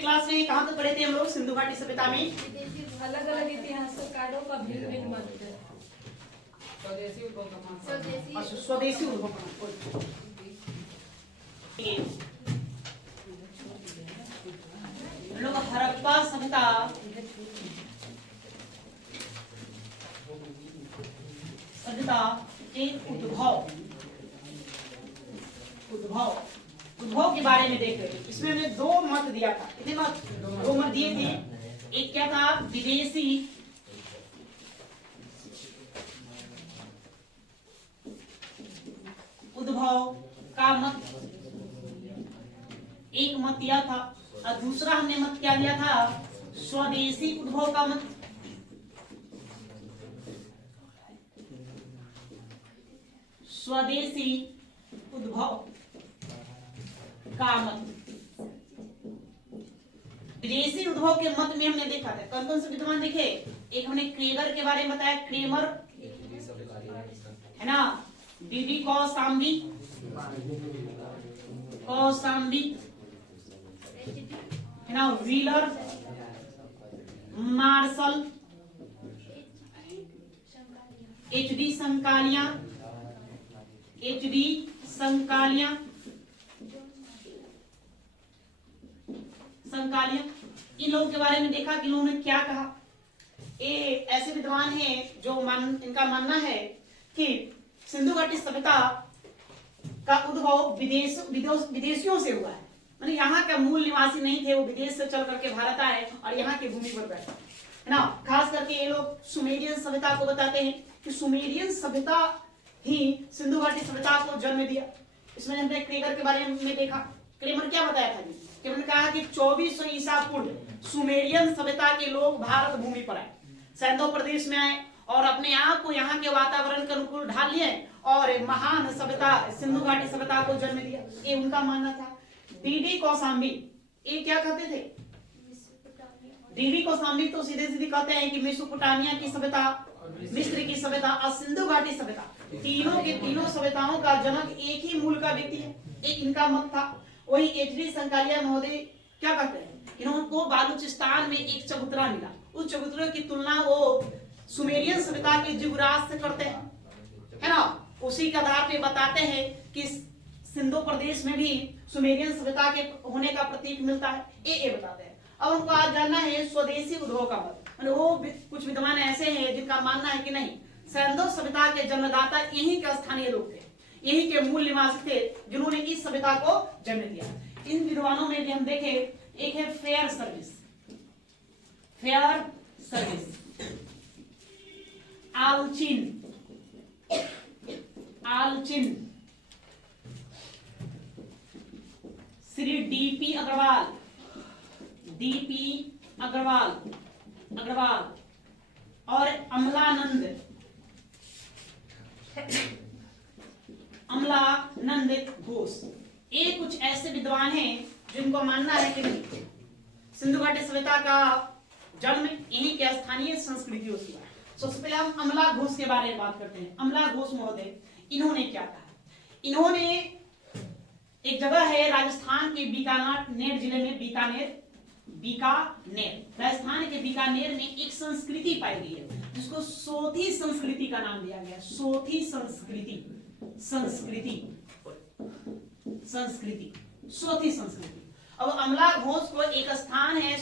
Class में कहाँ तक पढ़े थे हम लोग सिंधु घाटी सभ्यता में? अलग अलग इतिहासकारों का भिन्न भिन्न मत है। स्वदेशी उद्भव लोग हड़प्पा सभ्यता के उद्भव के बारे में देख रहे हैं। इसमें हमने दो मत दिया था। कितने मत? दो मत दिए थे। एक क्या था? विदेशी उद्भव का मत, एक मत दिया था, और दूसरा हमने मत क्या दिया था? स्वदेशी उद्भव का मत। स्वदेशी उद्भव का मत। विदेशी उद्भव के मत में हमने देखा था कौन कौन से विद्वान देखे। एक हमने क्रेगर के बारे में बताया, क्रेमर है ना, डीडी कौशाम्बी है ना, व्हीलर, मार्शल, एचडी संकालिया, इन लोगों के बारे में देखा कि इन्होंने क्या कहा। ये ऐसे विद्वान हैं जो इनका मानना है कि सिंधु घाटी सभ्यता का उद्भव विदेशियों से हुआ है। माने यहाँ का मूल निवासी नहीं थे, वो विदेश से चल करके भारत आए और यहाँ की भूमि पर बैठा है ना। खास करके ये लोग सुमेरियन सभ्यता को बताते हैं कि सुमेरियन सभ्यता ही सिंधु घाटी सभ्यता को जन्म दिया। इसमें हमने क्रेगर के बारे में देखा। क्रेमर क्या बताया था? क्रेमर ने कहा कि 2400 ईसा पूर्व सुमेरियन सभ्यता के लोग भारत भूमि पर आए, सैंधो प्रदेश में आए और अपने आप को यहाँ के वातावरण के अनुकूल ढाल लिए और महान सभ्यता सिंधु घाटी सभ्यता को जन्म दिया। ये उनका मानना था। डीडी कौशाम्बी ये क्या कहते थे? डीडी कौशाम्बी तो सीधे सीधे कहते हैं कि मेसोपोटामिया की सभ्यता, मिस्र की सभ्यता और सिंधु घाटी सभ्यता, तीनों के तीनों सभ्यताओं का जनक एक ही मूल का व्यक्ति है। एक इनका मत था। वही एचडी संकालिया महोदय क्या कहते हैं? इनको बालूचिस्तान में एक चबूतरा मिला, उस चबूतरे की तुलना वो सुमेरियन सभ्यता के युवराज से करते हैं, है ना। उसी के आधार पे बताते हैं कि सिंधु प्रदेश में भी सुमेरियन सभ्यता के होने का प्रतीक मिलता है। ये बताते हैं। अब हमको आज जानना है स्वदेशी उद्भव का मत। वो कुछ विद्वान ऐसे हैं जिनका मानना है कि नहीं, सैंधव सभ्यता के जन्मदाता यहीं के स्थानीय लोग थे, यहीं के मूल निवासी थे जिन्होंने इस सभ्यता को जन्म दिया। इन विद्वानों में भी हम देखें, एक है Fairservis, Allchin, Shri D P Agrawal और अमलानंद घोष। ये कुछ ऐसे विद्वान हैं जिनको मानना है कि सिंधु घाटी सभ्यता का जन्म यहीं के स्थानीय संस्कृतियों से हुआ है। सबसे पहले हम अमला घोष के बारे में बात करते हैं। अमला घोष महोदय इन्होंने क्या कहा? इन्होंने एक जगह है राजस्थान के बीकानेर जिले में, बीकानेर राजस्थान के बीकानेर में एक संस्कृति पाई गई है जिसको सोथी संस्कृति का नाम दिया गया। सोथी संस्कृति। अब अमला घोष को एक स्थान है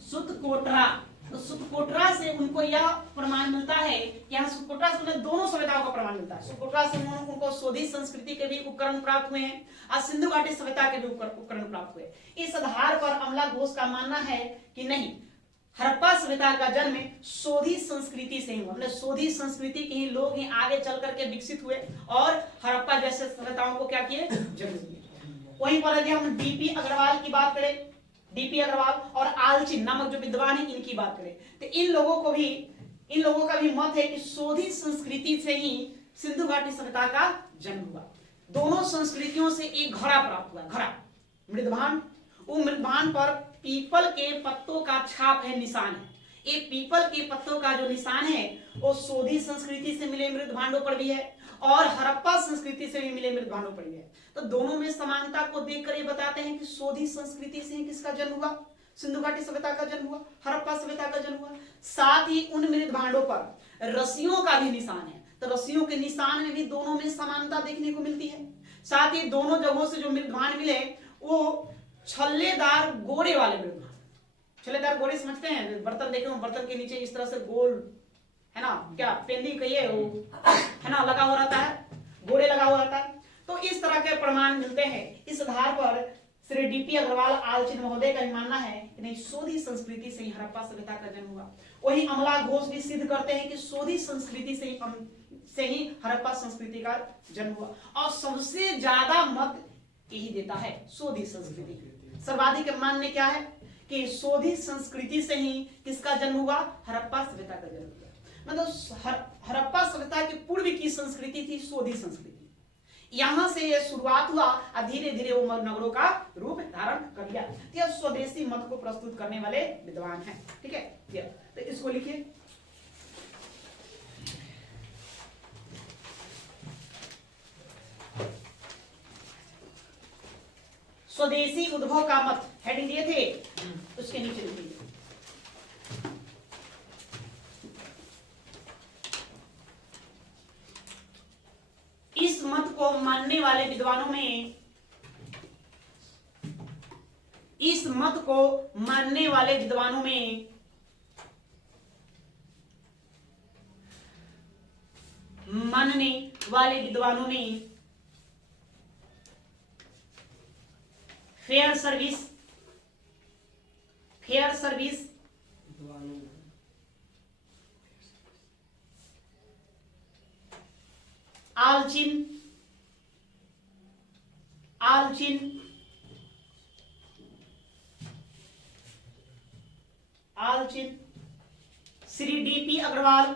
सुतकोटरा। तो सुतकोटरा से उनको यह प्रमाण मिलता है कि यहाँ सुतकोटरा से उन्हें दोनों सभ्यताओं का प्रमाण मिलता है। सुतकोटरा से उनको सोधी संस्कृति के भी उपकरण प्राप्त हुए हैं और सिंधु घाटी सभ्यता के भी उपकरण प्राप्त हुए। इस आधार पर अमला घोष का मानना है कि नहीं, हड़प्पा सभ्यता का जन्म सोधी संस्कृति से ही हुआ। सोधी संस्कृति के ही लोग ही आगे चल करके विकसित हुए और हड़प्पा जैसे सभ्यताओं को क्या किए? जन्म दिए। वहीं पर यदि हम डीपी अग्रवाल की बात करें, डीपी अग्रवाल और आलचिन नामक जो विद्वान है इनकी बात करें, तो इन लोगों का भी मत है कि सोधी संस्कृति से ही सिंधु घाटी सभ्यता का जन्म हुआ। दोनों संस्कृतियों से एक घड़ा प्राप्त हुआ। घड़ा मृदभान, वो मृदभान पर पीपल के पत्तों का छाप है, निशान है। ये पीपल के पत्तों का जो निशान है वो सोधी संस्कृति से मिले मृदभांडों पर भी है और हड़प्पा संस्कृति से भी मिले मृत भांडों पड़े हैं। तो दोनों में समानता को देखकर ये बताते हैं कि सोधी संस्कृति से ही किसका जन्म हुआ, सिंधु घाटी सभ्यता का जन्म हुआ, हड़प्पा सभ्यता का जन्म हुआ। साथ ही उन मृत भांडों पर रस्सियों का भी निशान है, तो रस्सियों के निशान में भी दोनों में समानता देखने को मिलती है। साथ ही दोनों जगहों से जो मृत भांड मिले वो छल्लेदार गोड़े वाले मृत भांड। छल्लेदार गोड़े समझते हैं, बर्तन देखे हो, बर्तन के नीचे इस तरह से गोल है ना, क्या पेंदी कहिए वो है ना, लगा हुआ रहता है, गोड़े लगा हुआ रहता है। तो इस तरह के प्रमाण मिलते हैं। इस आधार पर श्री डीपी अग्रवाल आलचिन महोदय का मानना है कि नहीं, सोधी संस्कृति से ही हड़प्पा सभ्यता का जन्म हुआ। वही अमला घोष भी सिद्ध करते हैं कि सोधी संस्कृति से ही हड़प्पा संस्कृति का जन्म हुआ, और सबसे ज्यादा मत यही देता है सोधी संस्कृति। सर्वाधिक मान्य क्या है कि सोधी संस्कृति से ही किसका जन्म हुआ, हड़प्पा सभ्यता का जन्म हुआ। मतलब हड़प्पा सभ्यता की पूर्व की संस्कृति थी सोधी संस्कृति, यहां से यह शुरुआत हुआ और धीरे धीरे वो नगरों का रूप धारण कर लिया। यह स्वदेशी मत को प्रस्तुत करने वाले विद्वान हैं। ठीक है, तो इसको लिखिए। स्वदेशी उद्भव का मत हेडिंग दिए थे, उसके नीचे लिखिए। इस मत को मानने वाले विद्वानों में, इस मत को मानने वाले विद्वानों में Fairservis Allchin Shri D P Agrawal,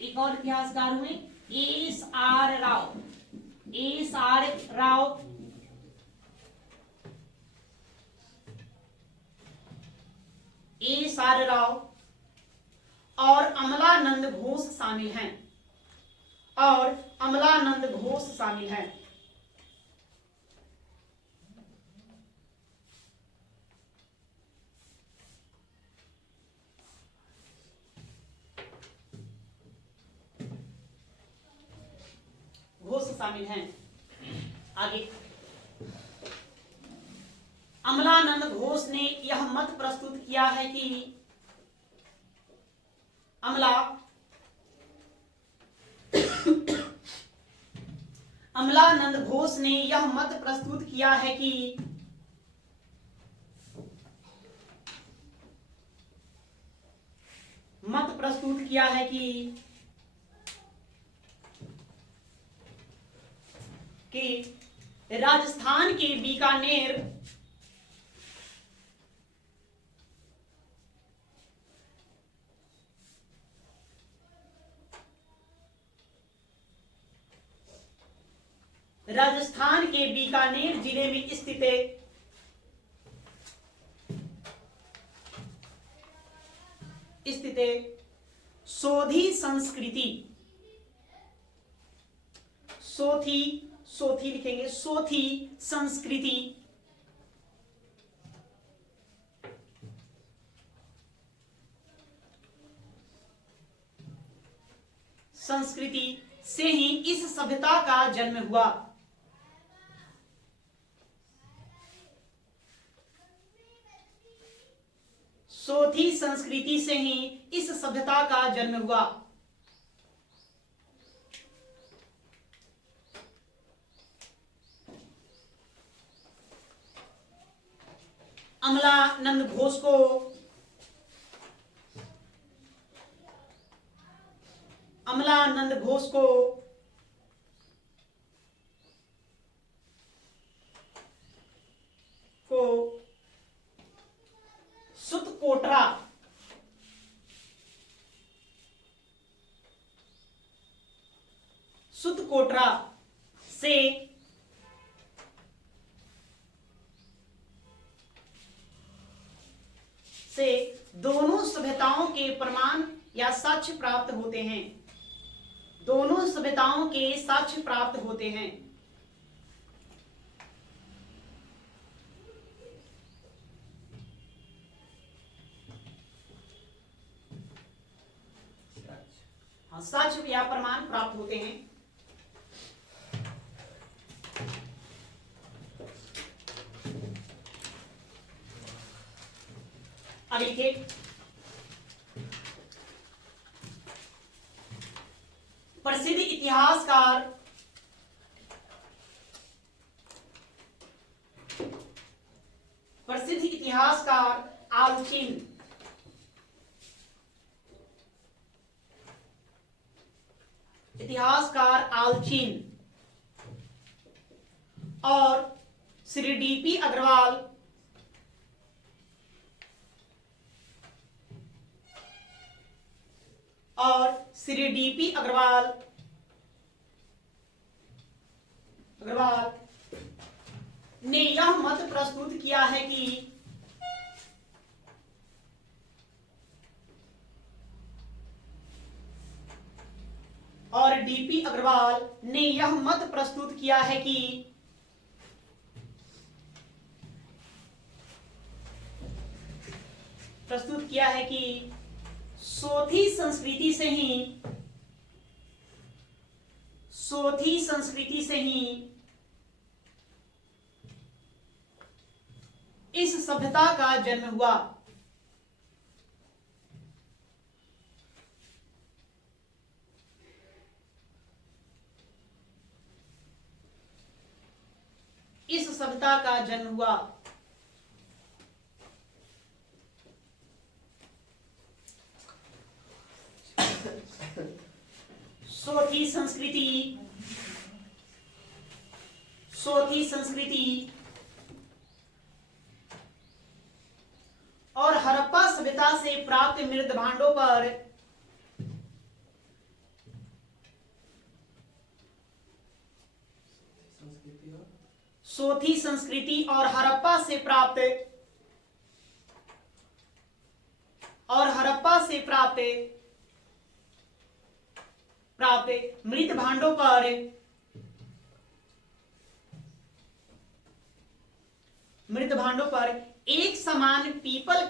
एक और इतिहासकार हुए एस आर राव और अमलानंद घोष शामिल हैं। आगे अमलानंद घोष ने यह मत प्रस्तुत किया है कि अमलानंद घोष ने यह मत प्रस्तुत किया है कि राजस्थान के बीकानेर जिले में स्थित सोधी संस्कृति से ही इस सभ्यता का जन्म हुआ। सोधी संस्कृति से ही इस सभ्यता का जन्म हुआ। अमलानंद घोष को सुतकोटरा से से दोनों सभ्यताओं के प्रमाण या साक्ष्य प्राप्त होते हैं। दोनों सभ्यताओं के साक्ष्य प्राप्त होते हैं। हाँ, साक्ष्य या प्रमाण प्राप्त होते हैं। अब लिखिए, प्रसिद्ध इतिहासकार आलचिन और श्री डीपी अग्रवाल ने यह मत प्रस्तुत किया है कि डीपी अग्रवाल ने यह मत प्रस्तुत किया है कि सोथी संस्कृति से ही इस सभ्यता का जन्म हुआ। इस सभ्यता का जन्म हुआ। सोथी संस्कृति और हड़प्पा सभ्यता से प्राप्त मृत भांडों पर सोथी संस्कृति और हड़प्पा से प्राप्त मृत भांडों पर एक समान पीपल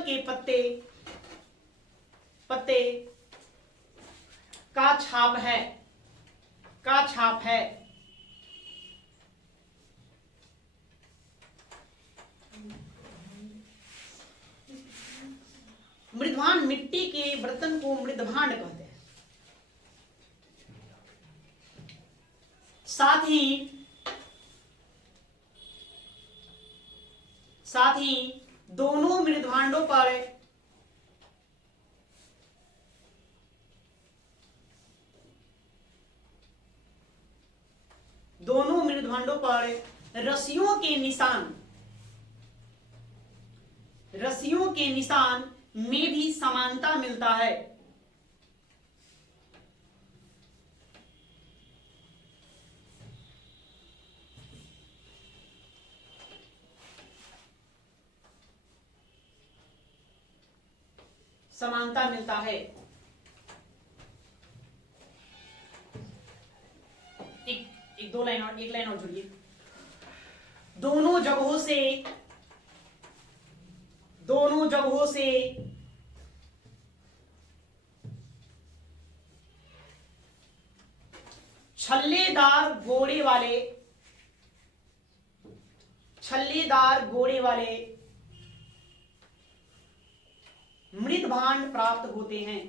के पत्ते का छाप है। मृदभांड मिट्टी के बर्तन को मृदभांड कहते हैं। साथ ही दोनों मृदभांडों पर रस्सियों के निशान में भी समानता मिलता है। एक लाइन और जुड़िए। दोनों जगहों से छल्लेदार घोड़े वाले मृत भांड प्राप्त होते हैं।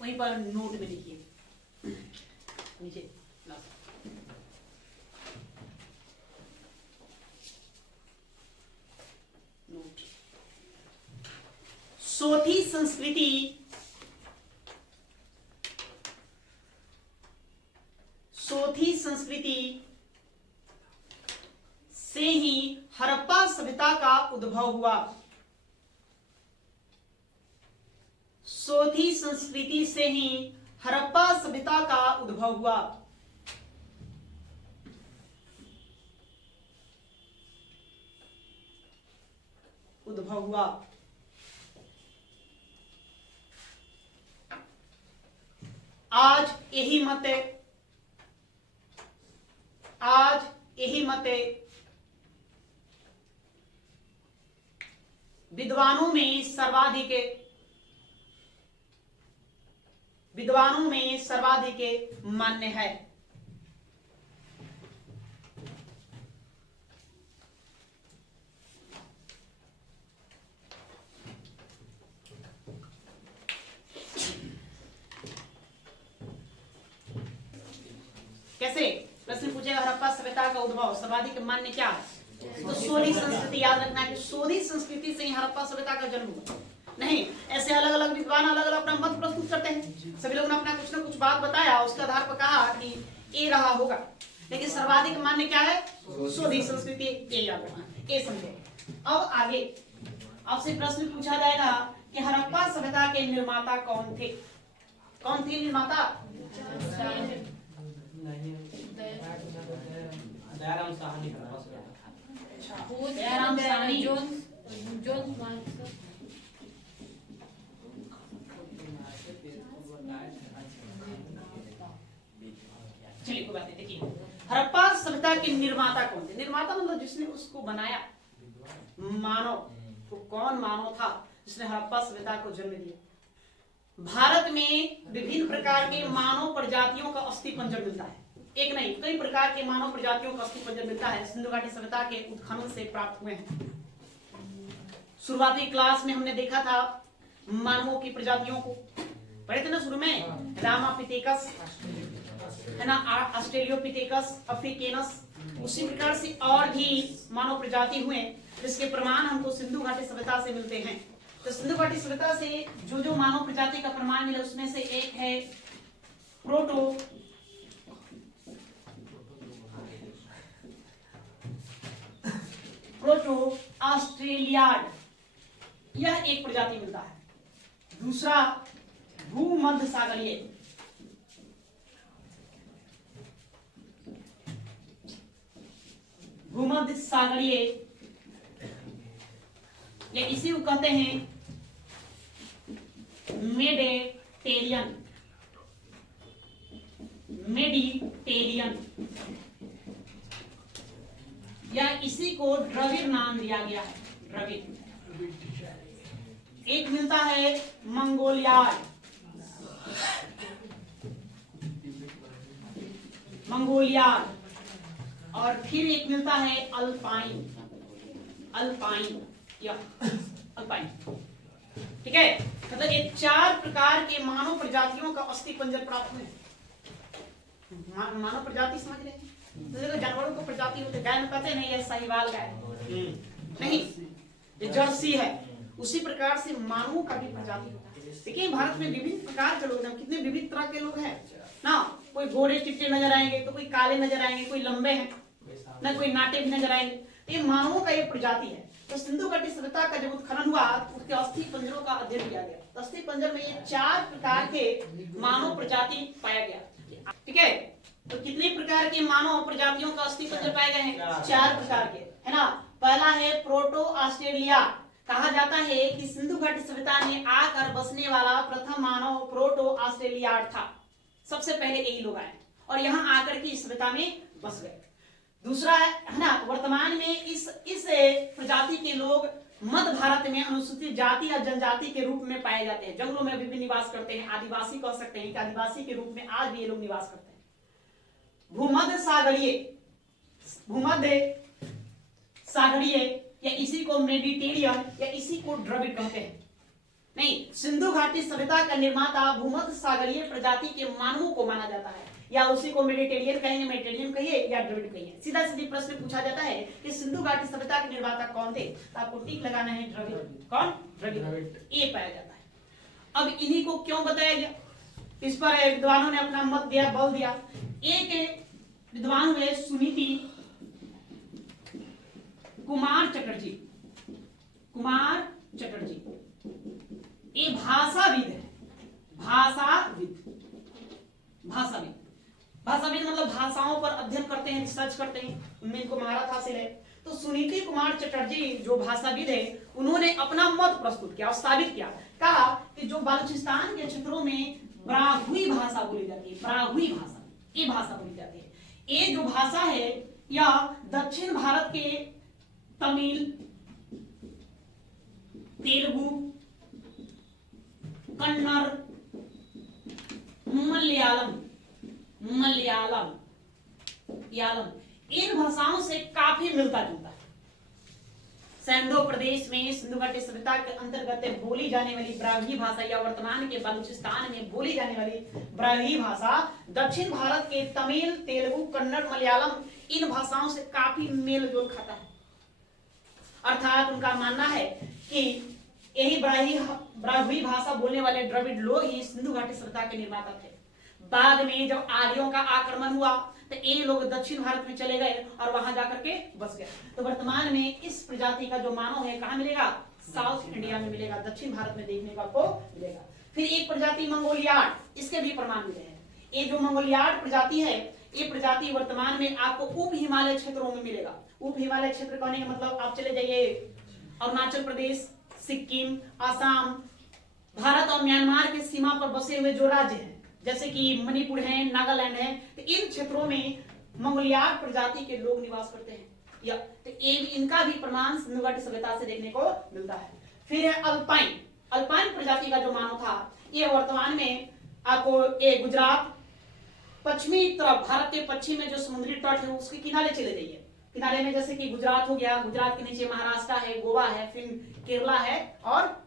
वहीं पर नोट में लिखिए नीचे नोट। संस्कृति से ही हड़प्पा सभ्यता का उद्भव हुआ। सोथी संस्कृति से ही हड़प्पा सभ्यता का उद्भव हुआ। आज यही मत विद्वानों में सर्वाधिक मान्य है। कैसे प्रश्न पूछेगा, हड़प्पा सभ्यता का उद्भव सर्वाधिक मान्य क्या है? तो सोधी संस्कृति। याद रखना है कि सोधी संस्कृति से ही हड़प्पा सभ्यता का जन्म हुआ। नहीं, ऐसे अलग अलग विद्वान अलग अलग अपना मत प्रस्तुत करते हैं। सभी लोगों ने अपना कुछ ना कुछ बात बताया, उसके आधार पर कहा कि ये रहा होगा, लेकिन सर्वाधिक मान्य क्या है? सोधी संस्कृति। ये याद रखना, ये समझो। अब आगे आपसे प्रश्न पूछा जाएगा कि हड़प्पा सभ्यता के निर्माता कौन थे? कौन थे निर्माता? दयाराम साहनी। दयाराम साहनी। चलिए कोई बात नहीं। देखिए, हड़प्पा सभ्यता के निर्माता कौन थे? निर्माता मतलब जिसने उसको बनाया। मानव तो कौन मानव था जिसने हड़प्पा सभ्यता को जन्म दिया? भारत में विभिन्न प्रकार के मानव प्रजातियों का अस्थि पंजर मिलता है। एक नहीं, कई प्रकार के मानव प्रजातियों का अस्थि पंजर मिलता है, सिंधु घाटी सभ्यता के उत्खनन से प्राप्त हुए हैं। शुरुआती क्लास में हमने देखा था मानवों की प्रजातियों को, पढ़े थे ना शुरू में, रामापिथेकस है ना, ऑस्ट्रेलियोपिथेकस, अफ्रीकेनस। उसी प्रकार से और भी मानव प्रजाति हुए जिसके प्रमाण हमको सिंधु घाटी सभ्यता से मिलते हैं। तो सिंधु घाटी सभ्यता से जो मानव प्रजाति का प्रमाण मिला उसमें से एक है प्रोटो ऑस्ट्रेलियाड, यह एक प्रजाति मिलता है। दूसरा भूमध्य सागरीय, भूमध्य सागरीय, या इसी को कहते हैं मेडिटेरियन। या इसी को द्रविड़ नाम दिया गया है, द्रविड़। एक मिलता है मंगोलियाड, और फिर एक मिलता है अल्पाइन, या अल्पाइन। ठीक है, मतलब ये चार प्रकार के मानव प्रजातियों का अस्थि पंजर प्राप्त हुए। मानव प्रजाति समझ रहे हैं? तो जानवरों को प्रजाति होते, गाय में कहते नहीं, ये साहिवाल गाय नहीं, ये जर्सी है। उसी प्रकार से मानवों का भी प्रजाति होता है। देखिए, भारत में विभिन्न प्रकार के लोग हैं, कितने विविध तरह के लोग हैं ना। कोई घोड़े चिट्टे नजर आएंगे, तो कोई काले नजर आएंगे, कोई लंबे हैं ना, कोई नाटे भी नजर आएंगे। ये मानवों का ये प्रजाति है। तो सिंधु घाटी सभ्यता का जब उत्खनन हुआ तो उसके अस्थि पंजरों का अध्ययन किया गया। तो अस्थि पंजर में ये चार प्रकार के मानव प्रजाति पाया गया। ठीक है, तो कितने प्रकार के मानव प्रजातियों का अस्थि पंजर पाए गए हैं? चार प्रकार के, है ना। पहला है प्रोटो ऑस्ट्रेलिया। कहा जाता है कि सिंधु घाटी सभ्यता में आकर बसने वाला प्रथम मानव प्रोटो ऑस्ट्रेलियाड था। सबसे पहले यही लोग आए और यहाँ आकर के इस सभ्यता में बस गए। दूसरा है ना, वर्तमान में इस प्रजाति के लोग मध्य भारत में अनुसूचित जाति या जनजाति के रूप में पाए जाते हैं। जंगलों में भी निवास करते हैं, आदिवासी कह सकते हैं कि आदिवासी के रूप में आज भी ये लोग निवास करते हैं। भूमध्य सागरीय या इसी को मेडिटेरियन या इसी को द्रविड़ कहते हैं। नहीं, सिंधु घाटी सभ्यता का निर्माता भूमध्य सागरीय प्रजाति के मानवों को माना जाता है, या उसी को मेडिटेरियन कहेंगे, मेडिटेरियन कहिए या द्रविड़ कहिए। सीधा सीधी प्रश्न पूछा जाता है कि सिंधु घाटी सभ्यता के निर्माता कौन थे, तो आपको टिक लगाना है द्रविड़। कौन? द्रविड़, ये पाया जाता है। अब इन्हीं को क्यों बताया गया, इस पर विद्वानों ने अपना मत दिया, बल दिया। एक विद्वान हुए सुनीति कुमार चटर्जी, कुमार चटर्जी, ये भाषाविद है, भाषाविद, भाषाविद, भाषाविद मतलब भाषाओं पर अध्ययन करते हैं, रिसर्च करते हैं, उनमें इनको महारत हासिल है। तो सुनीति कुमार चटर्जी जो भाषाविद है, उन्होंने अपना मत प्रस्तुत किया और साबित किया, कहा कि जो बलूचिस्तान के क्षेत्रों में ब्राहुई भाषा बोली जाती है, ब्राहुई भाषा, ये भाषा बोली जाती है, ये जो भाषा है यह दक्षिण भारत के तमिल, तेलुगु, कन्नड़, मलयालम, मलयालम, यालम, इन भाषाओं से काफी मिलता जुलता है। सैंधो प्रदेश में सिंधु घाटी सभ्यता के अंतर्गत बोली जाने वाली ब्राह्मी भाषा या वर्तमान के बलूचिस्तान में बोली जाने वाली ब्राह्मी भाषा दक्षिण भारत के तमिल, तेलुगु, कन्नड़, मलयालम इन भाषाओं से काफी मेल जोल खाता है। अर्थात उनका मानना है कि यही ब्राह्मी भाषा बोलने वाले द्रविड़ लोग ही सिंधु घाटी सभ्यता के निर्माता थे। बाद में जब आर्यों का आक्रमण हुआ तो ये लोग दक्षिण भारत में चले गए और वहां जाकर के बस गए। तो वर्तमान में इस प्रजाति का जो मानव है कहां मिलेगा, साउथ इंडिया में मिलेगा, दक्षिण भारत में देखने को आपको मिलेगा। फिर एक प्रजाति मंगोलियाड, इसके भी प्रमाण मिले हैं। ये जो मंगोलियाड प्रजाति है, ये प्रजाति वर्तमान में आपको उप हिमालय क्षेत्रों में मिलेगा। उप हिमालय क्षेत्र कहने का मतलब आप चले जाइए अरुणाचल प्रदेश, सिक्किम, आसाम, भारत और म्यांमार की सीमा पर बसे हुए जो राज्य हैं जैसे कि मणिपुर है, नागालैंड है, तो इन क्षेत्रों में मंगोलियाड प्रजाति के लोग निवास करते हैं। या तो इनका भी प्रमाण सिंधु घाटी सभ्यता से देखने को मिलता है। फिर है अल्पाइन, अल्पाइन प्रजाति का जो मानव था ये वर्तमान में आपको ये गुजरात पश्चिमी तरफ, भारत के पश्चिम में जो समुद्री तट है उसके किनारे चले जाइए, किनारे में जैसे कि गुजरात हो गया, गुजरात के नीचे महाराष्ट्र है, गोवा है, फिर केरला है और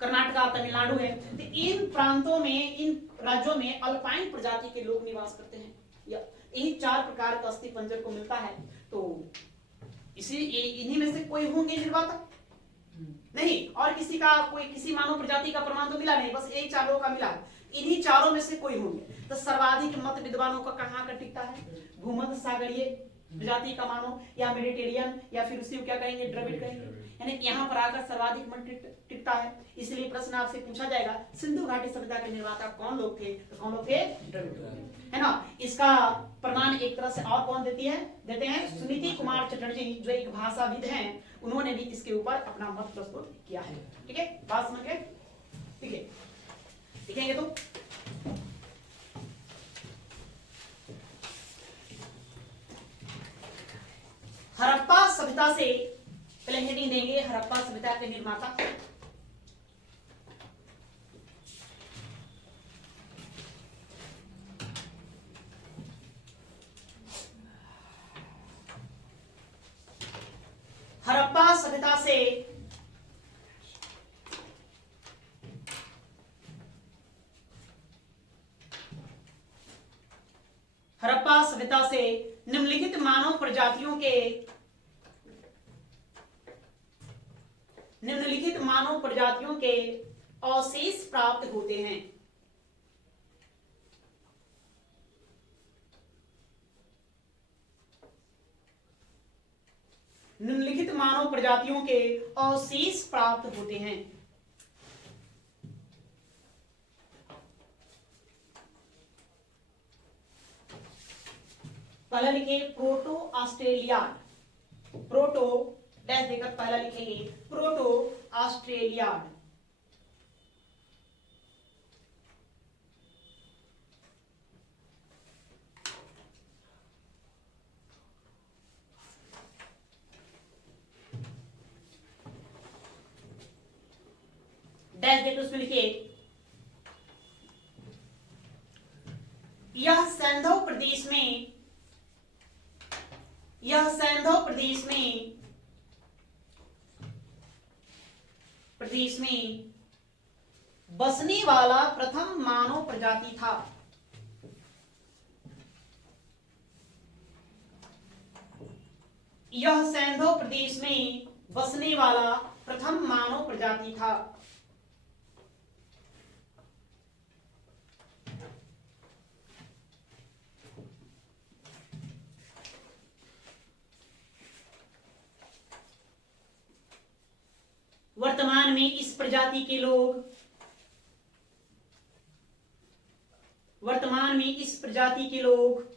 कर्नाटका, तमिलनाडु है। तो इन प्रांतों में, इन राज्यों में अल्पाइन प्रजाति के लोग निवास करते हैं। यही 4 प्रकार का अस्थिपंजर को मिलता है। तो इन्हीं में से कोई होंगे निर्माता नहीं, और किसी का कोई किसी मानव प्रजाति का प्रमाण तो मिला नहीं, बस यही 4 का मिला। इन्हीं 4 में से कोई होंगे। तो सर्वाधिक मत विद्वानों का कहां का टिकता है, भूमध्य सागरीय प्रजाति का मानव या मेडिटेरियन या फिर उसी को क्या कहेंगे, द्रविड़ कहेंगे, यानी यहाँ पर आकर सर्वाधिक मत टिकता है। इसलिए प्रश्न आपसे पूछा जाएगा सिंधु घाटी सभ्यता के निर्माता कौन लोग थे, तो कौन लोग थे, द्रविड़, है ना। इसका प्रमाण एक तरह से और कौन देते हैं सुनीति कुमार चटर्जी जो एक भाषाविद हैं, उन्होंने भी इसके ऊपर अपना मत प्रस्तुत किया है। ठीक है, बात समझ गए, ठीक है, लिखेंगे तो हड़प्पा सभ्यता से पहले हेडिंग देंगे, हड़प्पा सभ्यता के निर्माता। हड़प्पा सभ्यता से हड़प्पा सभ्यता से निम्नलिखित मानव प्रजातियों के अवशेष प्राप्त होते हैं। निम्नलिखित मानव प्रजातियों के अवशेष प्राप्त होते हैं। पहला लिखे प्रोटो ऑस्ट्रेलियाड, प्रोटो डैश देकर पहला लिखेंगे प्रोटो ऑस्ट्रेलियाड। डैश देकर उसमें लिखिए यह सैंधव प्रदेश में बसने वाला प्रथम मानव प्रजाति था। यह सैंधव प्रदेश में बसने वाला प्रथम मानव प्रजाति था। वर्तमान में इस प्रजाति के लोग, वर्तमान में इस प्रजाति के लोग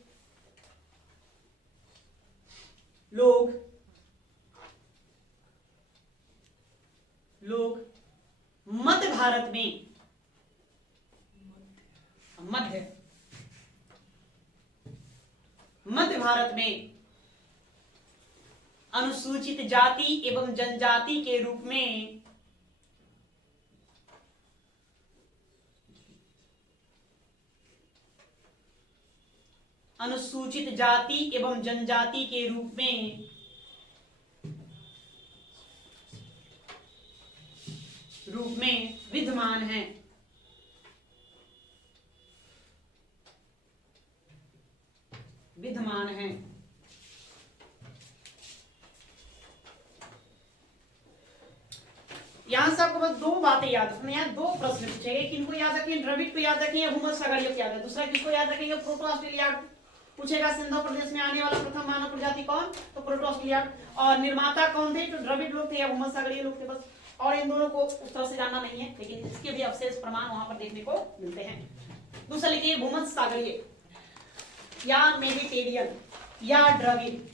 मध्य भारत में, मध्य भारत में अनुसूचित जाति एवं जनजाति के रूप में अनुसूचित जाति एवं जनजाति के रूप में विद्यमान है। विद्यमान है। यहां से आपको बस दो बातें याद रखनी है, दो प्रश्न पूछेंगे। किनको याद रखेंगे? द्रविड़ को याद रखेंगे, भूमध्य सागरीय को याद रखेंगे। दूसरा किसको याद रखेंगे? प्रोटो ऑस्ट्रेलियाड पूछेगा। सिंधु प्रदेश में आने वाला प्रथम मानव प्रजाति कौन? तो प्रोटो ऑस्ट्रेलियाड। और निर्माता कौन थे? तो द्रविड़ लोग थे या भूमध्य सागरीय लोग थे, बस। और इन दोनों को उस तरह से जानना नहीं है, लेकिन इसके भी अवशेष प्रमाण वहां पर देखने को मिलते हैं। दूसरा लिखिए भूमध्य सागरीय या मेडिटेरियन या द्रविड़।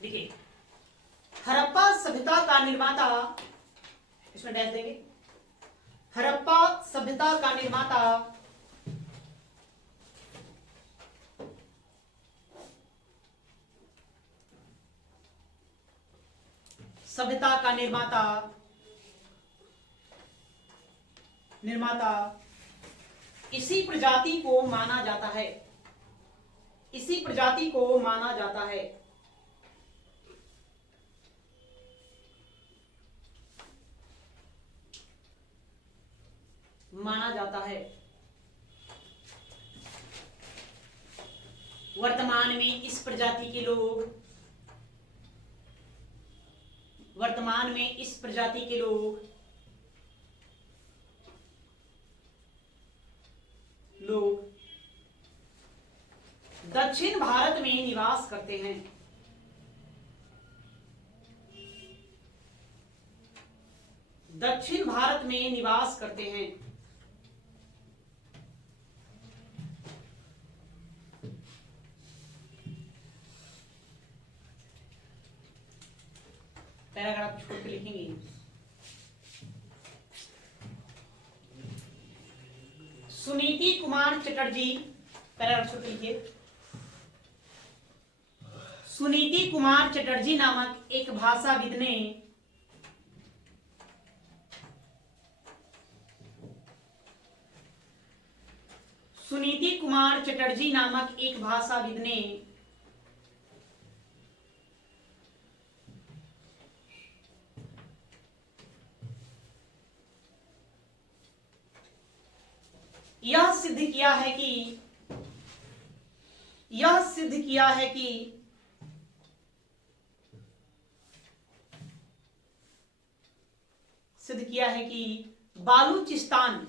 देखिए, हड़प्पा सभ्यता का निर्माता, इसमें डैश देंगे। हड़प्पा सभ्यता का निर्माता निर्माता इसी प्रजाति को माना जाता है। इसी प्रजाति को माना जाता है। माना जाता है। वर्तमान में इस प्रजाति के लोग, वर्तमान में इस प्रजाति के लोग दक्षिण भारत में निवास करते हैं। दक्षिण भारत में निवास करते हैं। पैराग्राफ छोड़ के लिखेंगे। सुनीति कुमार चटर्जी, पैराग्राफ छोड़ के लिखिए। सुनीति कुमार चटर्जी नामक एक भाषाविद ने सुनीति कुमार चटर्जी नामक एक भाषाविद ने यह सिद्ध किया है कि बालूचिस्तान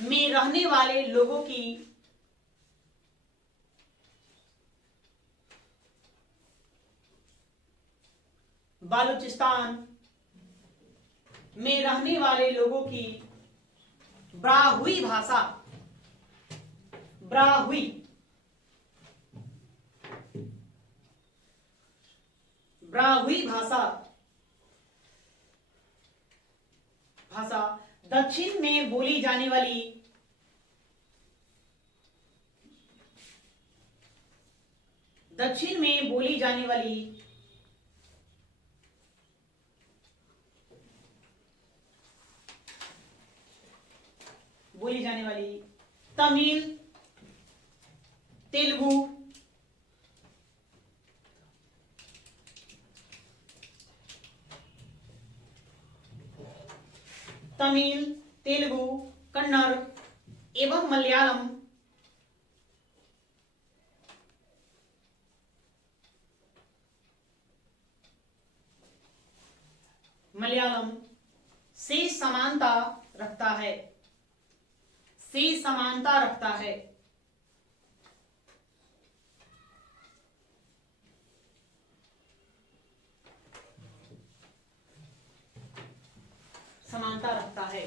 में रहने वाले लोगों की ब्राहुई भाषा, ब्राहुई भाषा दक्षिण में बोली जाने वाली तमिल, तेलुगु, तमिल, तेलुगु, कन्नड़ एवं मलयालम से समानता रखता है, से समानता रखता है। समानता रखता है।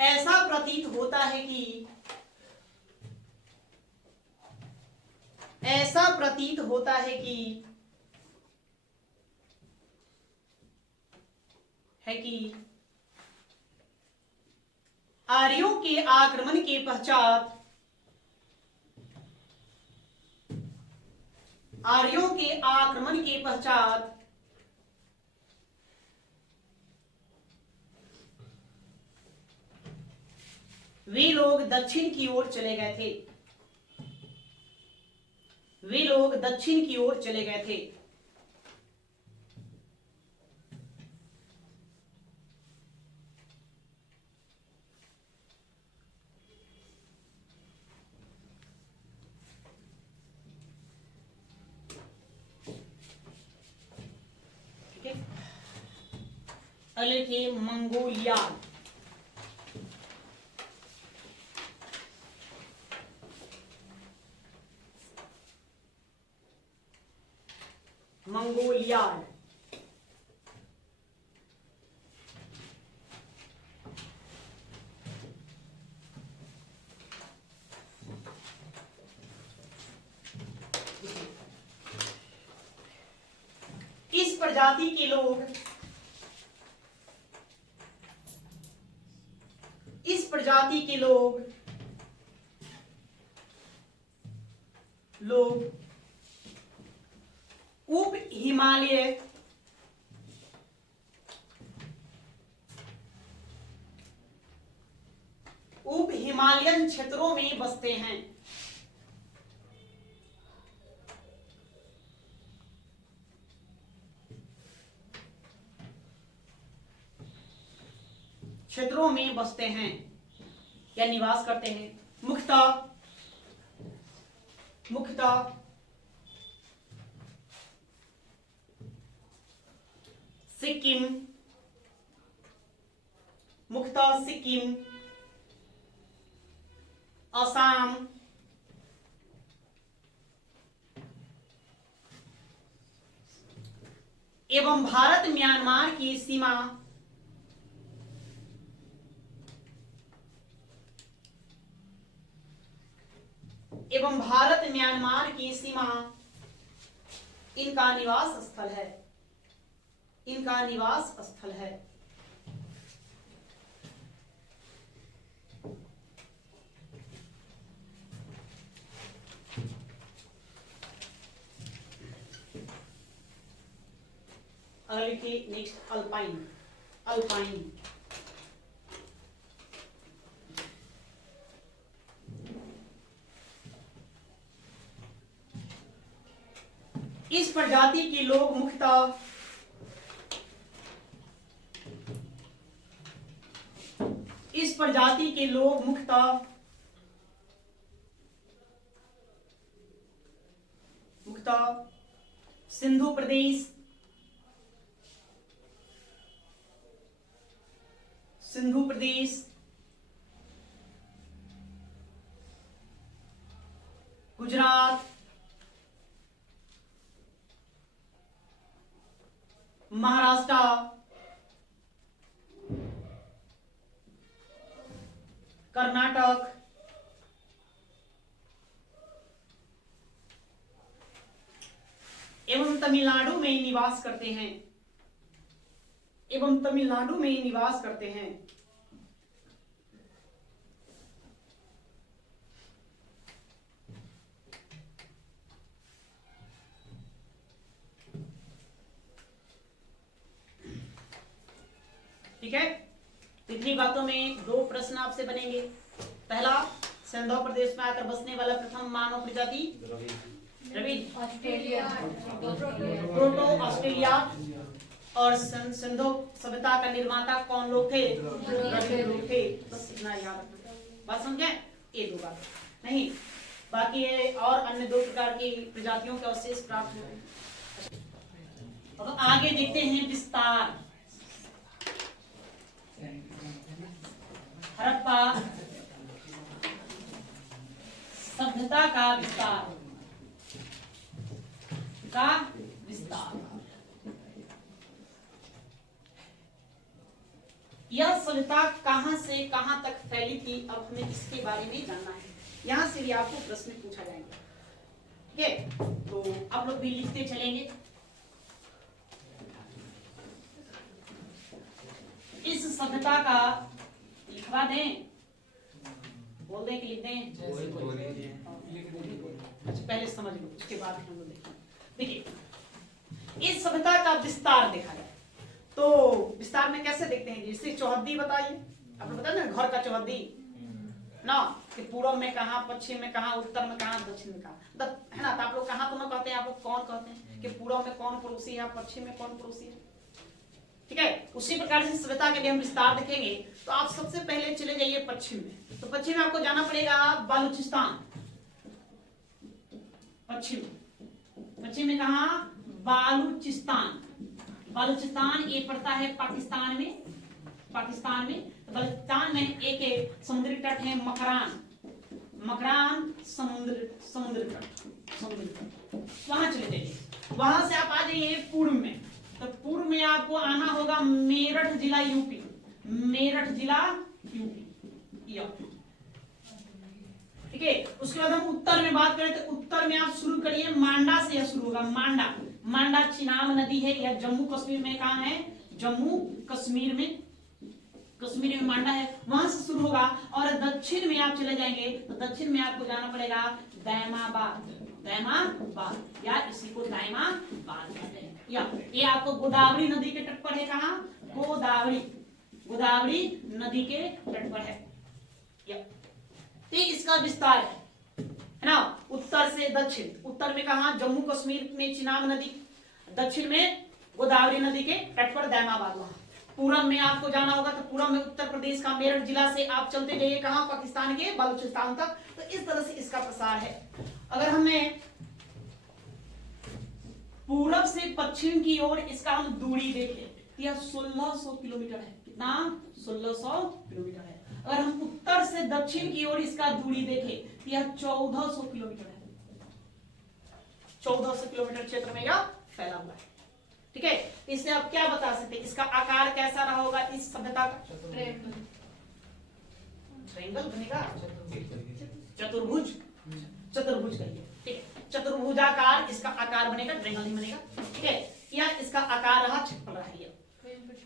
ऐसा प्रतीत होता है कि ऐसा प्रतीत होता है कि आर्यों के आक्रमण के पश्चात आर्यों के आक्रमण के पश्चात वे लोग दक्षिण की ओर चले गए थे। वे लोग दक्षिण की ओर चले गए थे। ठीक है, अगले थे मंगोलिया। मंगोलियाड। इस प्रजाति के लोग उप हिमालयन क्षेत्रों में बसते हैं। या निवास करते हैं। मुख्यतः सिक्किम, असम, एवं भारत म्यांमार की सीमा इनका निवास स्थल है। अगले के नेक्स्ट अल्पाइन। इस प्रजाति के लोग मुख्यतः सिंधु प्रदेश, गुजरात, महाराष्ट्र, कर्नाटक एवं तमिलनाडु में निवास करते हैं। ठीक है, इतनी बातों में दो प्रश्न आपसे बनेंगे। पहला, सिंधु प्रदेश में आकर बसने वाला प्रथम मानव प्रजाति द्रविड़, ऑस्ट्रेलिया, प्रोटो ऑस्ट्रेलिया, और सिंधु सभ्यता का निर्माता कौन लोग थे? द्रविड़ लोग थे। बस इतना याद रखना। बात समझे? ये दो बात नहीं, बाकी ये और अन्य दो प्रकार की प्रजातियों के अवशेष प्राप्त हुए हैं। अब आगे देखते हैं विस्तार। हड़प्पा सभ्यता का विस्तार यह सभ्यता कहां से कहां तक फैली थी, अब हमें इसके बारे में जानना है। यहां से भी आपको प्रश्न पूछा जाएगा। ठीक है, तो आप लोग भी लिखते चलेंगे। इस सभ्यता का लिखवा दें, बोल दें कि लिख दें? अच्छा, पहले समझ लो, उसके बाद हम लोग देखेंगे। देखिए, इस सभ्यता का विस्तार देखा जाए तो विस्तार में कैसे देखते हैं? जैसे चौहद्दी बताइए, आपको पता है ना, घर का चौहद्दी ना, कि पूर्व में कहां, पश्चिम में कहां, उत्तर में कहां, दक्षिण में कहां, है ना। तो आप लोग कहां तो ना कहते हैं, आप लोग कौन कहते हैं कि पूर्व में कौन पड़ोसी है, पश्चिम में कौन पड़ोसी है। ठीक है, उसी प्रकार से सभ्यता के लिए हम विस्तार देखेंगे। तो आप सबसे पहले चले जाइए पश्चिम में। तो पश्चिम में आपको जाना पड़ेगा बलूचिस्तान। पश्चिम में कहा? बलूचिस्तान। बलूचिस्तान ये पड़ता है पाकिस्तान में। बलूचिस्तान में एक समुद्री तट है मकरान समुद्र तट। वहां चले जाइए। वहां से आप आ जाइए पूर्व में। तो पूर्व में आपको आना होगा मेरठ जिला यूपी। ठीक है, उसके बाद हम उत्तर में बात करें तो उत्तर में आप शुरू करिए मांडा से। यह शुरू होगा मांडा चिनाब नदी है, यह जम्मू कश्मीर में कहां है? जम्मू कश्मीर में मांडा है, वहां से शुरू होगा। और दक्षिण में आप चले जाएंगे तो दक्षिण में आपको जाना पड़ेगा दैमाबाद या इसी को दायमाबाद कहते हैं। ये आपको गोदावरी नदी के तट पर है। कहां? गोदावरी नदी के तट पर है। तो इसका विस्तार है ना, उत्तर से दक्षिण। उत्तर में कहा? जम्मू कश्मीर में चिनाब नदी, दक्षिण में गोदावरी नदी के तट पर दैमाबाद। वहां पूरब में आपको जाना होगा तो पूरब में उत्तर प्रदेश का मेरठ जिला से आप चलते जाइए कहां? पाकिस्तान के बलूचिस्तान तक। तो इस तरह से इसका प्रसार है। अगर हमें पूरब से पश्चिम की ओर इसका हम दूरी देखें, यह 1600 किलोमीटर है। कितना? 1600 किलोमीटर है। अगर हम उत्तर से दक्षिण की ओर इसका दूरी देखें तो यह 1400 किलोमीटर है। 1400 किलोमीटर क्षेत्र में यह फैला हुआ है। ठीक है, इससे आप क्या बता सकते हैं? इसका आकार कैसा रहा होगा इस सभ्यता का? ट्रायंगल बनेगा, चतुर्भुज कहिए। ठीक है, चतुर्भुजाकार इसका आकार बनेगा, ट्रायंगल नहीं बनेगा। ठीक है, या इसका आकार रहा, क्षेत्रफल रहा।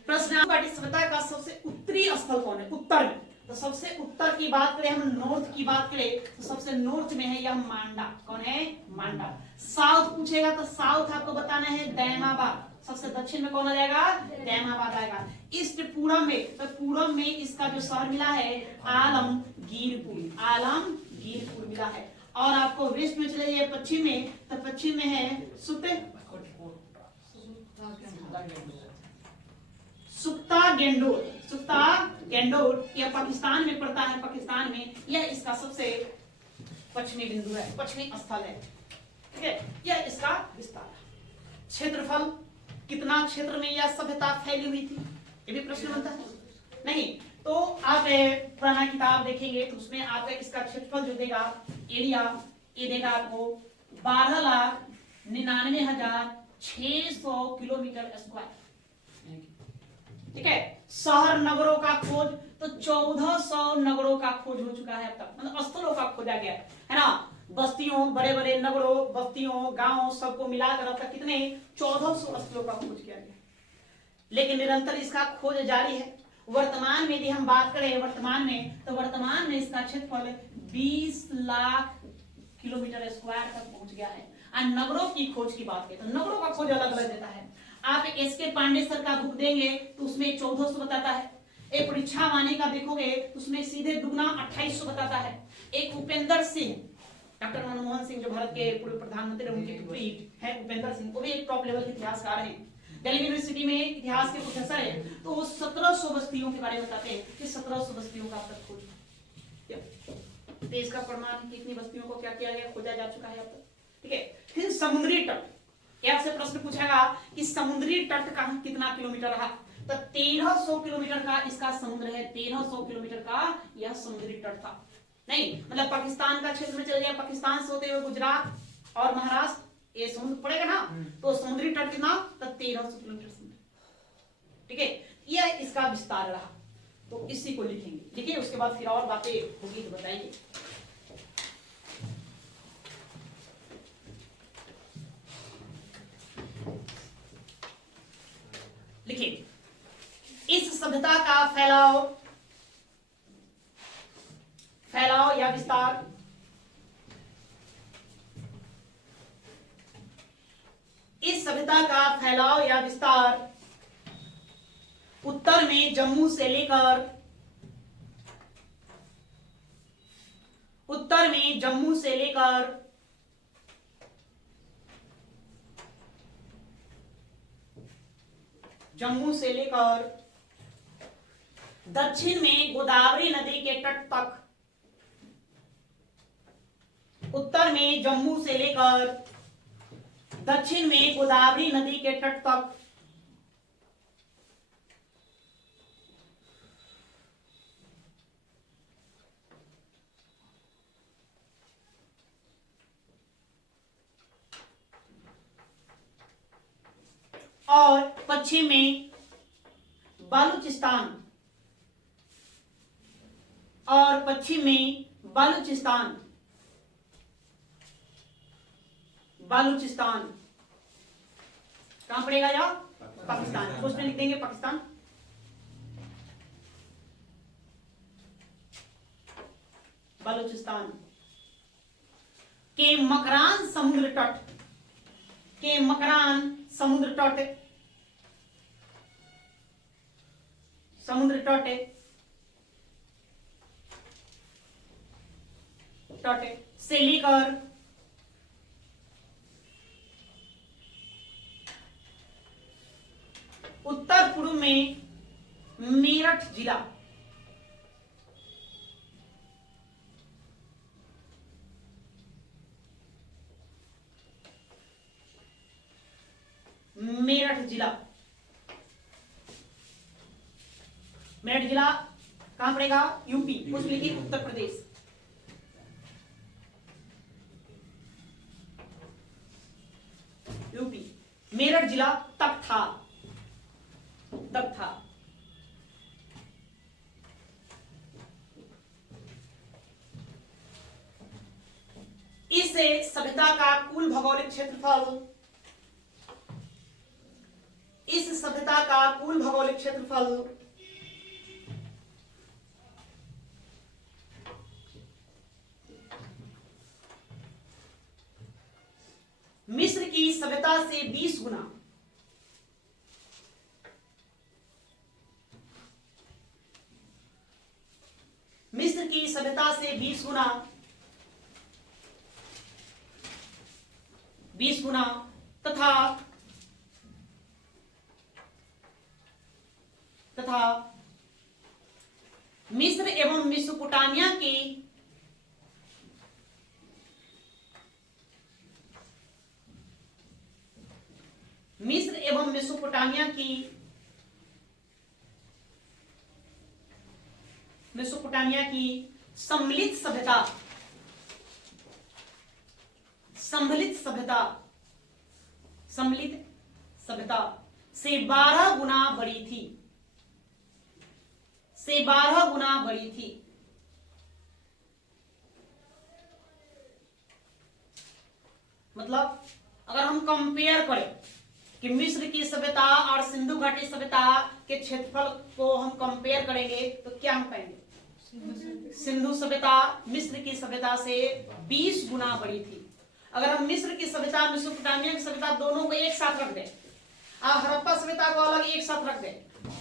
प्रश्न सभ्यता का सबसे उत्तरी स्थल कौन है? उत्तर में। तो सबसे उत्तर की बात करें, हम नॉर्थ की बात करें तो सबसे नॉर्थ में है यह मांडा। कौन है? मांडा। साउथ पूछेगा तो साउथ आपको बताना है दैमाबाद। सबसे दक्षिण में कौन आ जाएगा? दैमाबाद आएगा। ईस्ट पूरब में, तो पूरब में इसका जो शहर मिला है आलमगीरपुर मिला है। और आपको वेस्ट में चले जाइए पश्चिम में, तो पश्चिम में है सुक्ता गेंडोर। यह पाकिस्तान में पड़ता है। पाकिस्तान में यह इसका सबसे पश्चिमी बिंदु है, पश्चिमी स्थल है। ठीक है, यह इसका विस्तार। क्षेत्रफल कितना क्षेत्र में यह सभ्यता फैली हुई थी, ये भी प्रश्न बनता है। नहीं तो आप पुराना किताब देखेंगे तो उसमें आपका इसका क्षेत्रफल जो देगा, एरिया, ये देगा आपको 12,99,600 किलोमीटर स्क्वायर। ठीक है, शहर नगरों का खोज तो 1400 नगरों का खोज हो चुका है अब तक, मतलब स्थलों का खोजा गया है ना। बस्तियों, बड़े बड़े नगरों, बस्तियों, गांवों सबको मिलाकर अब तक कितने 1400 स्थलों का खोज किया गया। लेकिन निरंतर इसका खोज जारी है। वर्तमान में यदि हम बात करें वर्तमान में इसका क्षेत्रफल 20 लाख किलोमीटर स्क्वायर तक पहुंच गया है। और नगरों की खोज की बात करें तो नगरों का खोज अलग अलग देता है। आप एसके पांडे सर का बुक देंगे तो उसमें 1400 बताता है। एक परीक्षा वाणी का देखोगे तो उसमें सीधे दुगना 2800 बताता है। एक उपेंद्र सिंह, डॉक्टर मनमोहन सिंह जो भारत के पूर्व प्रधानमंत्री उनके विपरीत है, उपेंद्र सिंह, वो भी एक टॉप लेवल के इतिहासकार हैं। दिल्ली यूनिवर्सिटी में इतिहास के प्रोफेसर है, तो वो 1700 बस्तियों के बारे में बताते हैं कि 1700 बस्तियों का अब तक खोज। देश का प्रमाण कितनी बस्तियों को क्या किया गया, खोजा जा चुका है अब तक। ठीक है, फिर समुद्री तट, क्या आपसे प्रश्न पूछेगा कि समुद्री तट का कितना किलोमीटर रहा, तो 1300 किलोमीटर का इसका समुद्र है, 1300 किलोमीटर का यह समुद्री तट था। नहीं मतलब पाकिस्तान का क्षेत्र में चल गया, पाकिस्तान से होते हुए गुजरात और महाराष्ट्र, ये समुद्र पड़ेगा ना, तो समुद्री तट कितना, तो 1300 किलोमीटर समुद्र। ठीक है, यह इसका विस्तार रहा, तो इसी को लिखेंगे। लिखिए, उसके बाद फिर और बातें होगी तो बताएंगे। लिखिए, इस सभ्यता का फैलाव या विस्तार, इस सभ्यता का फैलाव या विस्तार उत्तर में जम्मू से लेकर दक्षिण में गोदावरी नदी के तट तक, उत्तर में जम्मू से लेकर दक्षिण में गोदावरी नदी के तट तक और पश्चिम में बालूचिस्तान कहां पड़ेगा या पाकिस्तान, उसमें लिख देंगे पाकिस्तान। बालूचिस्तान के मकरान समुद्र तट से लेकर उत्तर पूर्व में मेरठ जिला, मेरठ जिला कहां पड़ेगा, यूपी, कुछ लिखिए उत्तर प्रदेश। यूपी, मेरठ जिला तक था। इस सभ्यता का कुल भौगोलिक क्षेत्रफल मिस्र की सभ्यता से 20 गुना, मिस्र की सभ्यता से 20 गुना तथा मिस्र एवं मेसोपोटामिया की सम्मिलित सभ्यता से 12 गुना बड़ी थी। मतलब अगर हम कंपेयर करें कि मिस्र की सभ्यता और सिंधु घाटी सभ्यता के क्षेत्रफल को हम कंपेयर करेंगे तो क्या हम पाएंगे, सिंधु सभ्यता मिस्र की सभ्यता से 20 गुना बड़ी थी। अगर हम मिस्र की सभ्यता, मेसोपोटामिया की सभ्यता दोनों को एक साथ रख दें, हड़प्पा सभ्यता को अलग एक साथ रख दें,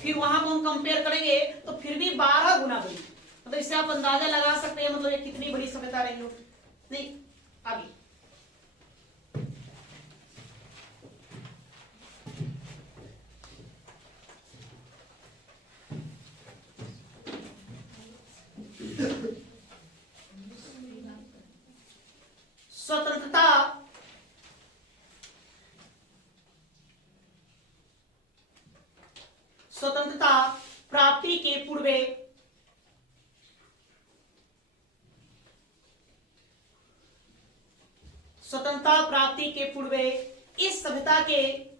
फिर वहां को हम कंपेयर करेंगे तो फिर भी 12 गुना बड़ी। मतलब इससे आप अंदाजा लगा सकते हैं मतलब ये कितनी बड़ी सभ्यता रही हो। नहीं, आगे स्वतंत्रता प्राप्ति के पूर्व इस सभ्यता के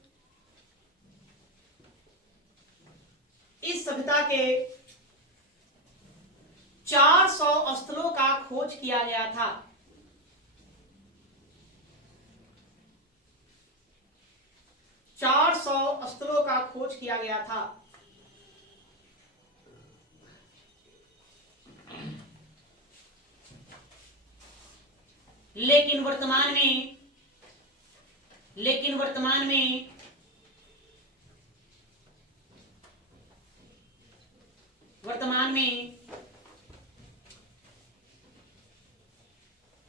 400 स्थलों का खोज किया गया था। 400 स्थलों का खोज किया गया था। लेकिन वर्तमान में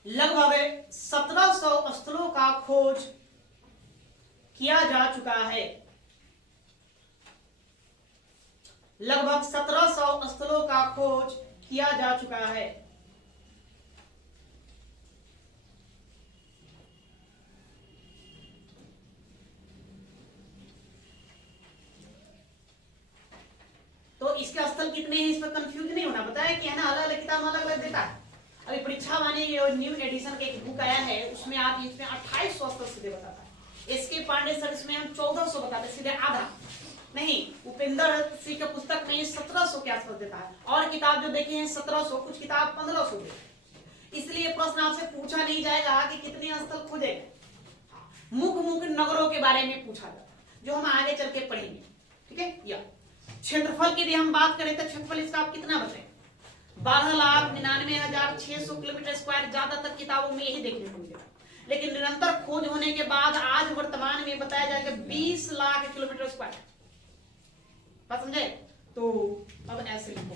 लगभग 1700 स्थलों का खोज किया जा चुका है। लगभग 1700 स्थलों का खोज किया जा चुका है। तो इसके स्थल कितने हैं, इस पर कंफ्यूज नहीं होना। बताया कि है ना, अलग अलग किताब अलग अलग देता है। अभी परीक्षा वाणी न्यू एडिशन का एक बुक आया है, उसमें आप इसमें 2800 स्थल सीधे बताता है। एसके पांडे सर इसमें हम 1400 बताते, सीधे आधा नहीं। उपेंद्र सिंह का पुस्तक में 1700 के आसपास देता है, और किताब जो देखे हैं 1700, कुछ किताब 1500 देते। इसलिए प्रश्न आपसे पूछा नहीं जाएगा कि कितने स्थल खोजे गए, मुख्य नगरों के बारे में पूछा जाता है, जो हम आगे चल के पढ़ेंगे। ठीक है। या क्षेत्रफल की यदि हम बात करें तो क्षेत्रफल इसका आप कितना बचे, 12,99,600 किलोमीटर स्क्वायर। ज्यादातर किताबों में यही देखने को मिलेगा, लेकिन निरंतर खोज होने के बाद आज वर्तमान में बताया जाएगा 20 लाख किलोमीटर स्क्वायर। बात समझे? तो अब ऐसे लिखो,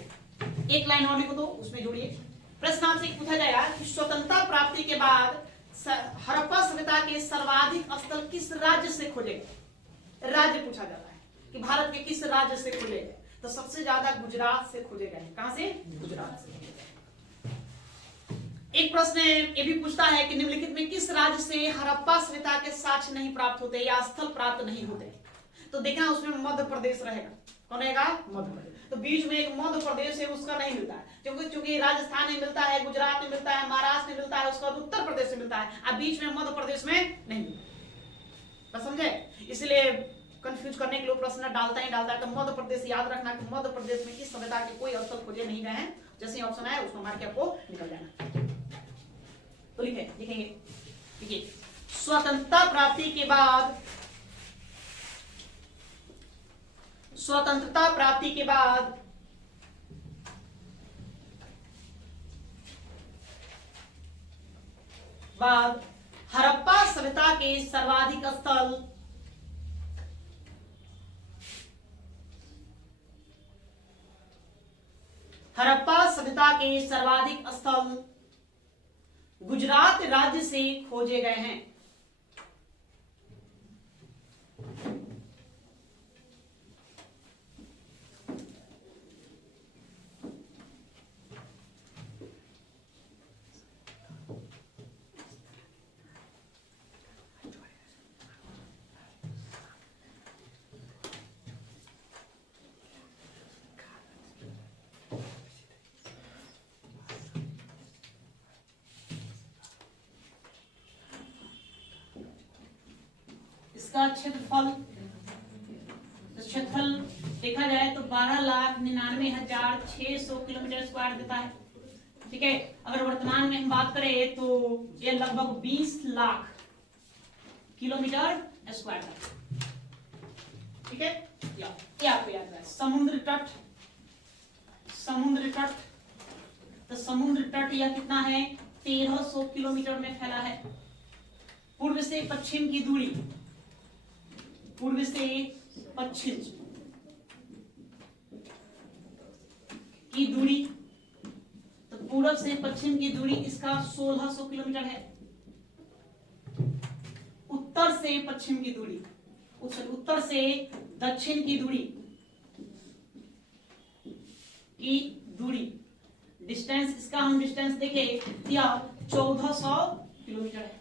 एक लाइन और लिखो, तो उसमें जोड़िए। प्रश्न आपसे पूछा जाएगा कि स्वतंत्रता प्राप्ति के बाद हड़प्पा सभ्यता के सर्वाधिक स्थल किस राज्य से खोजे गए। राज्य पूछा जाता है कि भारत के किस राज्य से खोजे गए, तो सबसे ज्यादा गुजरात से खोजे गए। कहां से? गुजरात से। एक प्रश्न ये भी पूछता है कि निम्नलिखित में किस राज्य से हड़प्पा सभ्यता के साक्ष्य नहीं प्राप्त होते या स्थल प्राप्त नहीं होते। तो देखना उसमें मध्य प्रदेश रहेगा। कौन रहेगा? मध्य प्रदेश। तो बीच में एक मध्य प्रदेश है, उसका नहीं मिलता है, क्योंकि राजस्थान में मिलता है, गुजरात में मिलता है, महाराष्ट्र में मिलता है, उसका उत्तर प्रदेश में मिलता है, अब बीच में मध्य प्रदेश में नहीं मिलता। समझे? इसलिए कंफ्यूज करने के लिए प्रश्न डालता है। तो मध्य प्रदेश याद रखना कि मध्य प्रदेश में किस सभ्यता के कोई स्थल खोजे नहीं गए हैं। जैसे ही ऑप्शन आया उसको मार के आपको निकल जाना। तो लिखेंगे, देखिए, स्वतंत्रता प्राप्ति के बाद हड़प्पा सभ्यता के सर्वाधिक स्थल गुजरात राज्य से खोजे गए हैं। इसका क्षेत्रफल देखा जाए तो 12,99,600 किलोमीटर स्क्वायर देता है। ठीक है। अगर वर्तमान में हम बात करें तो ये लगभग 20 लाख किलोमीटर स्क्वायर है। ठीक है। ये आपको याद है। समुद्र तट, तो समुद्र तट यह कितना है? 1300 किलोमीटर में फैला है। पूर्व से पश्चिम की दूरी, तो पूर्व से पश्चिम की दूरी इसका 1600 किलोमीटर है। उत्तर से पश्चिम की दूरी, उत्तर से दक्षिण की दूरी डिस्टेंस, इसका हम डिस्टेंस देखें या 1400 किलोमीटर है।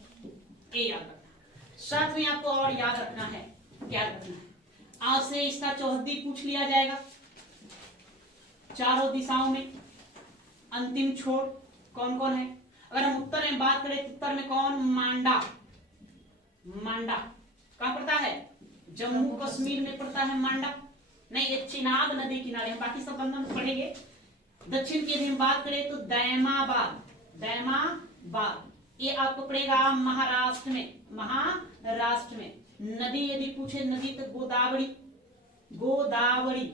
ये याद रखना। साथ में आपको और याद रखना है, आज से इसका चौहद्दी पूछ लिया जाएगा। चारों दिशाओं में अंतिम छोर कौन कौन है? अगर हम उत्तर में बात करें तो उत्तर में कौन, मांडा। मांडा कहां पड़ता है, जम्मू कश्मीर में पड़ता है मांडा। नहीं, ये चिनाब नदी किनारे, हम बाकी सब बंधन पढ़ेंगे। दक्षिण की यदि हम बात करें तो दैमाबाद। दैमाबाद ये आपको पड़ेगा महाराष्ट्र में। महाराष्ट्र में नदी यदि पूछे नदी तो गोदावरी। गोदावरी,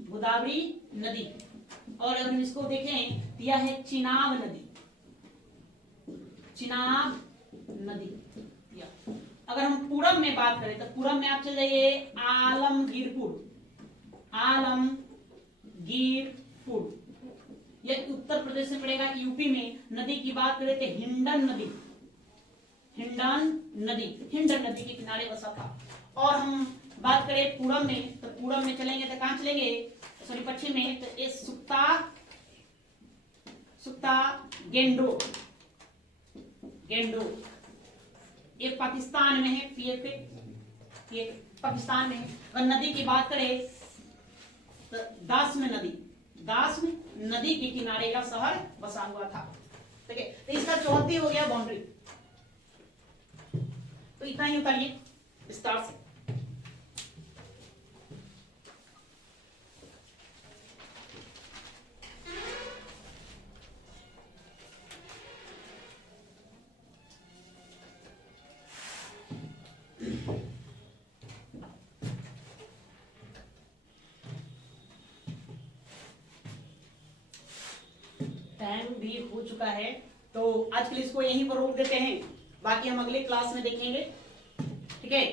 गोदावरी नदी। और अगर हम इसको देखें तो यह है चिनाब नदी। चिनाब नदी। अगर हम पूरब में बात करें तो पूरब में आप चले जाइए आलमगीरपुर। आलमगीरपुर यह उत्तर प्रदेश में पड़ेगा। यूपी में नदी की बात करें तो हिंडन नदी। हिंडन नदी, हिंडन नदी के किनारे बसा था। और हम बात करें पूरब में तो पूरब में चलेंगे तो कहां चलेंगे, सॉरी पश्चिम में तो ये सुक्ता, सुक्ता गेंडो। गेंडो ये पाकिस्तान में है। ये पाकिस्तान में है। और नदी की बात करें तो दासम नदी। दासम नदी के किनारे का शहर बसा हुआ था। ठीक है, तो इसका 34 हो गया बाउंड्री। तो इतना ही उतारिए विस्तार से। टाइम भी हो चुका है, तो आज के लिए इसको यहीं पर रोक देते हैं। बाकी हम अगले क्लास में देखेंगे। ठीक है।